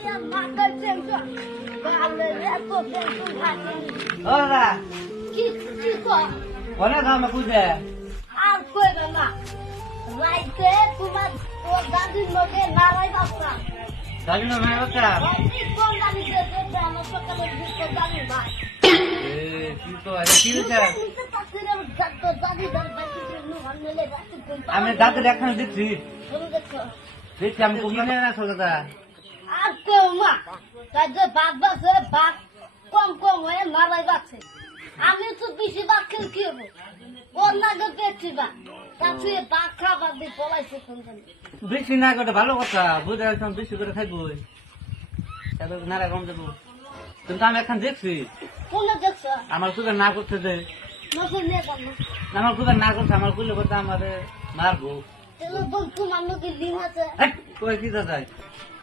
ওরা কি কর কোনে কাম বুঝে আর কইবে না রাইতে তোমার তোর দাদির লগে নারাই বাপরা জানি না ভাই ওটা অনেক কোন দাদি দিতে আমার সকালে দিতে দাদি ভাই এ কি তো আরে কি হইছে আমি দাঁতে দেখান দিচ্ছি দেখছি আমি কমিয়ে না সোজা আর কেউ মা তাই যে বাদ বাজে ভাত কম কম হয়ে নারাই বাচ্ছে আমি তো বেশি ভাত খেলে কি হবো ওর নাগে পেয়েছি বা তাছু ভাত খাবার দিয়ে পলাইছে কোন বেশি না করে ভালো কথা বুঝে রাখতাম বেশি করে খাইবো নারা কম দেবো কিন্তু আমি এখন দেখছি কোনে দেখছ আমার কুকুর না করছে যে নতুন নিয়ে পারলো আমার কুকুর না করছে আমার কুলে করতে আমারে মারবো তোমার নদীর লিঙ্ক আছে কই কি দাদা